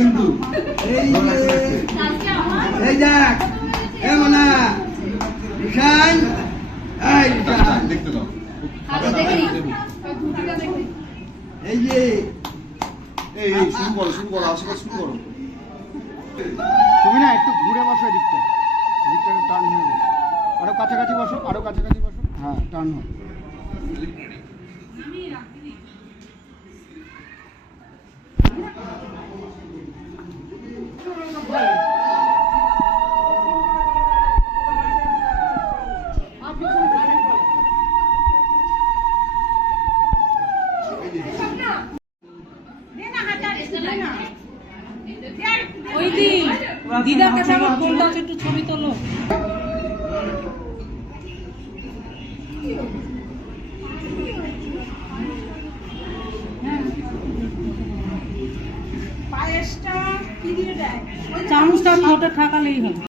কিন্তু এই যাক এমনা ঈশান এই ঈশান দেখতে দাও এই যে এই শুরু করো আশীর্বাদ শুরু করো তুমি না একটু ঘুরে বসো এদিকটা টার্ন হয়ে যাবে আরো কাছাকাছি বসো হ্যাঁ টার্ন হয় দিদার কাছে আমার ফোনটা আছে, একটু ছবি তোলো। চামচটা ঠোঁটে ঠাকালেই হবে।